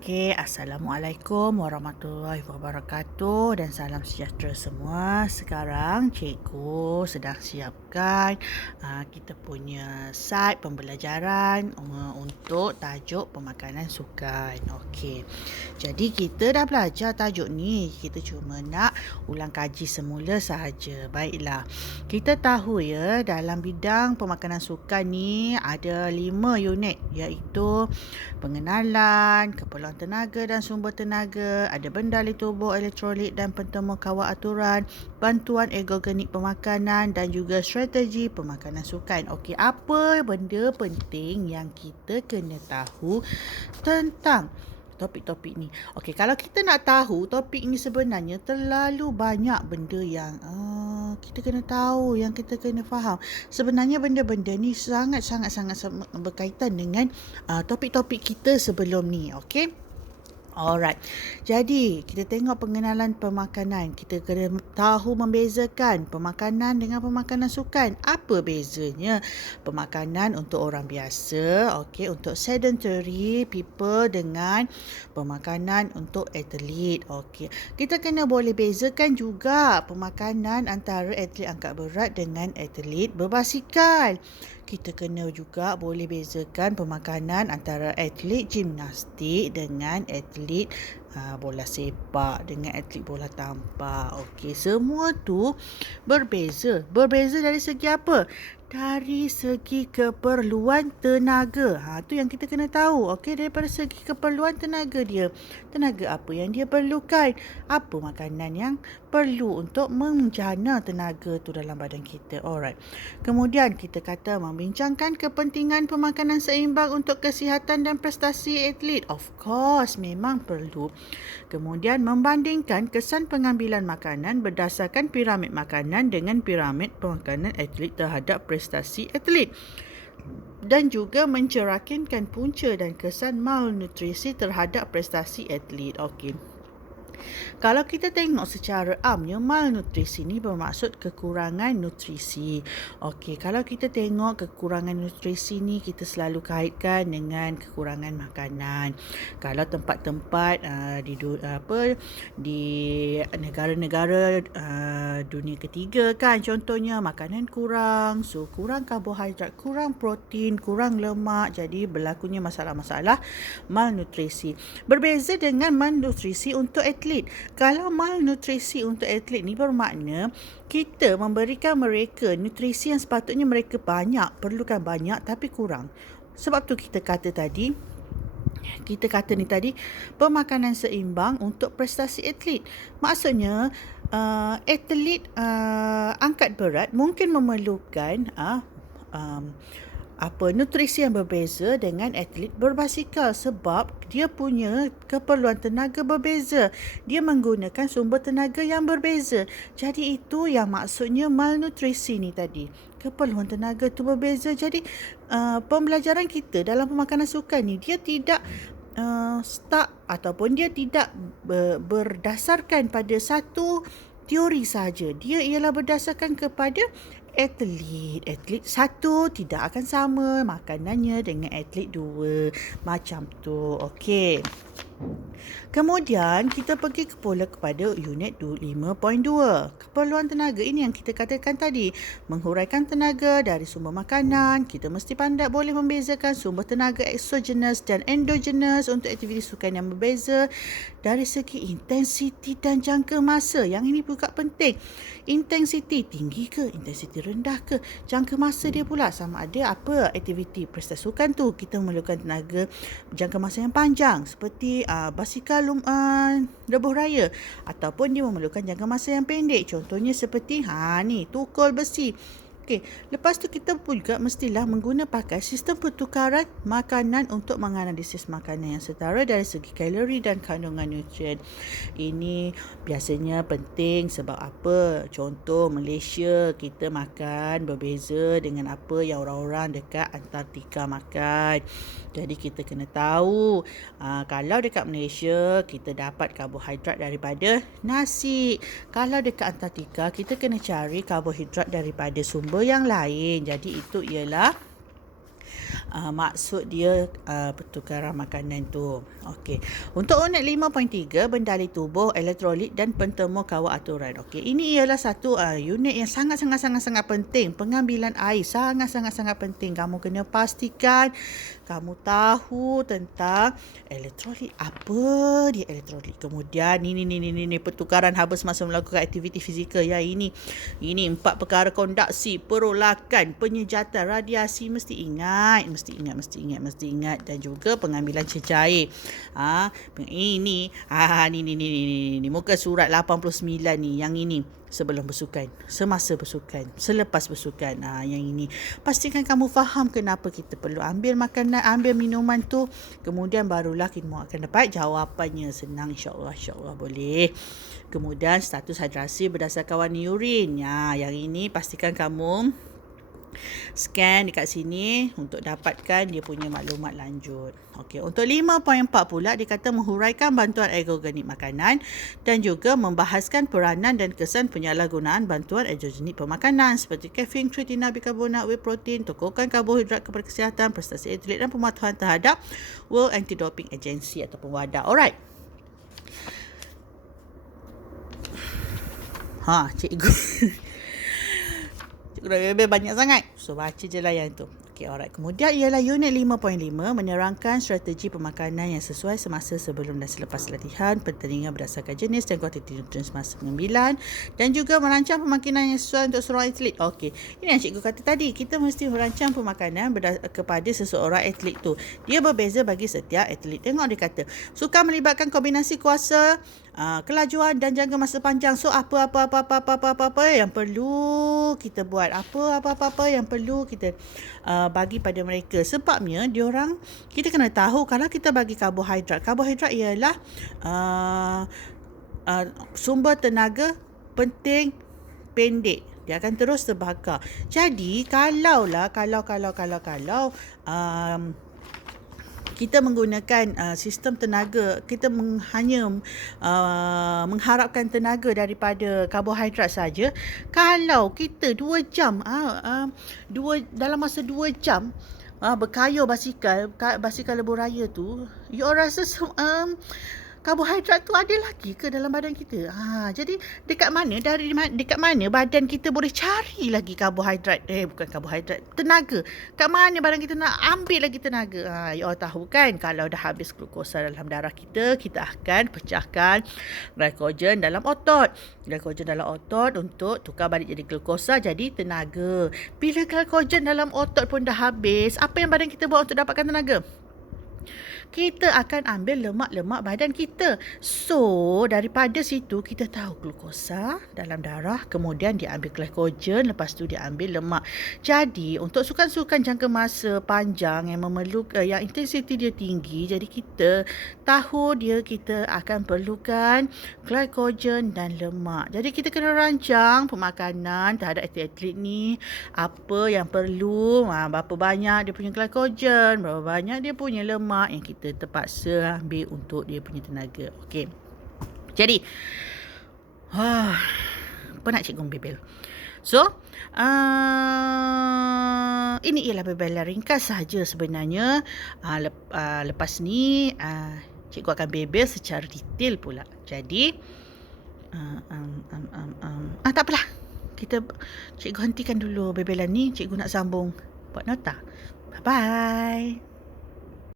Okey, Assalamualaikum warahmatullahi wabarakatuh dan salam sejahtera semua. Sekarang cikgu sedang siapkan kita punya slide pembelajaran untuk tajuk pemakanan sukan. Okey. Jadi kita dah belajar tajuk ni, kita cuma nak ulang kaji semula sahaja. Baiklah. Kita tahu ya dalam bidang pemakanan sukan ni ada 5 unit iaitu pengenalan, keperluan tenaga dan sumber tenaga, ada bendali tubuh, elektrolit dan pentemu kawal aturan, bantuan ergogenik pemakanan dan juga strategi pemakanan sukan. Okey, apa benda penting yang kita kena tahu tentang topik-topik ni? Okey, kalau kita nak tahu topik ni sebenarnya terlalu banyak benda yang kita kena tahu, yang kita kena faham. Sebenarnya benda-benda ni sangat-sangat berkaitan dengan topik-topik kita sebelum ni. Okey? Alright. Jadi, kita tengok pengenalan pemakanan. Kita kena tahu membezakan pemakanan dengan pemakanan sukan. Apa bezanya? Pemakanan untuk orang biasa, okey, untuk sedentary people dengan pemakanan untuk atlet. Okey. Kita kena boleh bezakan juga pemakanan antara atlet angkat berat dengan atlet berbasikal. Kita kena juga boleh bezakan pemakanan antara atlet gimnastik dengan atlet bola sepak dengan atlet bola tampar. Okey, semua tu berbeza. Berbeza dari segi apa? Dari segi keperluan tenaga. Tu yang kita kena tahu. Okey, daripada segi keperluan tenaga dia. Tenaga apa yang dia perlukan? Apa makanan yang perlu untuk menjana tenaga tu dalam badan kita. Alright. Kemudian kita kata membincangkan kepentingan pemakanan seimbang untuk kesihatan dan prestasi atlet. Of course, memang perlu. Kemudian membandingkan kesan pengambilan makanan berdasarkan piramid makanan dengan piramid pemakanan atlet terhadap prestasi atlet. Dan juga mencerahkan punca dan kesan malnutrisi terhadap prestasi atlet. Okey. Kalau kita tengok secara amnya, malnutrisi ni bermaksud kekurangan nutrisi. Okey, kalau kita tengok kekurangan nutrisi ni, kita selalu kaitkan dengan kekurangan makanan. Kalau tempat-tempat di negara-negara dunia ketiga kan, contohnya makanan kurang, kurang karbohidrat, kurang protein, kurang lemak, jadi berlakunya masalah-masalah malnutrisi. Berbeza dengan malnutrisi untuk atlet. Kalau malnutrisi untuk atlet ni bermakna kita memberikan mereka nutrisi yang sepatutnya mereka perlukan banyak tapi kurang. Sebab tu kita kata tadi pemakanan seimbang untuk prestasi atlet. Maksudnya atlet angkat berat mungkin memerlukan nutrisi yang berbeza dengan atlet berbasikal sebab dia punya keperluan tenaga berbeza. Dia menggunakan sumber tenaga yang berbeza. Jadi itu yang maksudnya malnutrisi ni tadi. Keperluan tenaga tu berbeza. Jadi pembelajaran kita dalam pemakanan sukan ni dia tidak stuck ataupun dia tidak berdasarkan pada satu teori sahaja. Dia ialah berdasarkan kepada atlet. Atlet satu tidak akan sama makanannya dengan atlet dua. Macam tu. Okey. Kemudian kita pergi pula kepada unit 5.2. Keperluan tenaga ini yang kita katakan tadi. Menghuraikan tenaga dari sumber makanan. Kita mesti pandai boleh membezakan sumber tenaga exogenous dan endogenous untuk aktiviti sukan yang berbeza. Dari segi intensiti dan jangka masa. Yang ini juga penting. Intensiti tinggi ke? Intensiti rendah ke? Jangka masa dia pula sama ada apa aktiviti prestasi sukan tu. Kita memerlukan tenaga jangka masa yang panjang. Seperti basikal lebuh raya ataupun dia memerlukan jangka masa yang pendek, contohnya seperti tukul besi. Okey, lepas tu kita pun juga mestilah pakai sistem pertukaran makanan untuk menganalisis makanan yang setara dari segi kalori dan kandungan nutrien. Ini biasanya penting sebab apa? Contoh Malaysia, kita makan berbeza dengan apa yang orang-orang dekat Antartika makan. Jadi kita kena tahu kalau dekat Malaysia kita dapat karbohidrat daripada nasi. Kalau dekat Antartika kita kena cari karbohidrat daripada sumber yang lain. Jadi itu ialah maksud dia pertukaran makanan tu. Okey. Untuk unit 5.3, bendali tubuh, elektrolit dan pentemu kawal aturan. Okey, ini ialah satu unit yang sangat penting. Pengambilan air sangat penting. Kamu kena pastikan kamu tahu tentang elektrolit. Apa dia elektrolit? Kemudian ini pertukaran haba semasa melakukan aktiviti fizikal ya. Ini 4 perkara konduksi, perolakan, penyejatan, radiasi, mesti ingat dan juga pengambilan cecair. Ini muka surat 89 ni, yang ini sebelum bersukan, semasa bersukan, selepas bersukan. Yang ini pastikan kamu faham kenapa kita perlu ambil makanan, ambil minuman tu, kemudian barulah kita akan dapat jawapannya. Senang, insya-Allah boleh. Kemudian status hidrasi berdasarkan warna urin. Yang ini pastikan kamu scan dekat sini untuk dapatkan dia punya maklumat lanjut. Okey, untuk 5.4 pula dia kata menghuraikan bantuan ergogenik makanan dan juga membahaskan peranan dan kesan penyalahgunaan bantuan ergogenik pemakanan seperti kafein, kreatina, bikarbonat, whey protein, tokokan karbohidrat kepada kesihatan, prestasi atlet dan pematuhan terhadap World Anti-Doping Agency ataupun WADA. Alright. Cikgu. Cikgu dah banyak sangat. So, baca je lah yang tu. Okey, alright. Kemudian ialah unit 5.5, menerangkan strategi pemakanan yang sesuai semasa sebelum dan selepas latihan, pertandingan berdasarkan jenis dan kuantiti nutrien semasa pengambilan, dan juga merancang pemakanan yang sesuai untuk seorang atlet. Okey, ini yang cikgu kata tadi. Kita mesti merancang pemakanan kepada seseorang atlet tu. Dia berbeza bagi setiap atlet. Tengok dia kata, suka melibatkan kombinasi kuasa, kelajuan dan jangka masa panjang. So, apa yang perlu kita buat, apa yang perlu kita bagi pada mereka. Sebabnya kita kena tahu kalau kita bagi karbohidrat ialah sumber tenaga penting pendek. Dia akan terus terbakar. Jadi kalau kita menggunakan sistem tenaga, kita hanya mengharapkan tenaga daripada karbohidrat saja. Kalau kita 2 jam, dalam masa 2 jam berkayuh basikal lebuh raya tu, you rasa karbohidrat tu ada lagi ke dalam badan kita? Jadi dekat mana badan kita boleh cari lagi tenaga? Kat mana badan kita nak ambil lagi tenaga? You all tahu kan, kalau dah habis glukosa dalam darah kita akan pecahkan glycogen dalam otot. Glycogen dalam otot untuk tukar balik jadi glukosa jadi tenaga. Bila glycogen dalam otot pun dah habis, apa yang badan kita buat untuk dapatkan tenaga? Kita akan ambil lemak-lemak badan kita. So, daripada situ kita tahu glukosa dalam darah, kemudian dia ambil glycogen, lepas tu dia ambil lemak. Jadi, untuk sukan-sukan jangka masa panjang yang memerlukan, yang intensiti dia tinggi, jadi kita tahu kita akan perlukan glycogen dan lemak. Jadi, kita kena rancang pemakanan terhadap atlet ni, apa yang perlu, berapa banyak dia punya glycogen, berapa banyak dia punya lemak yang kita terpaksa ambil untuk dia punya tenaga. Okey. Jadi, penat cikgu membebel. So, ini ialah bebelan ringkas sahaja sebenarnya. Lepas ni, cikgu akan bebel secara detail pula. Jadi, tak apalah. Cikgu hentikan dulu bebelan ni. Cikgu nak sambung buat nota. Bye-bye.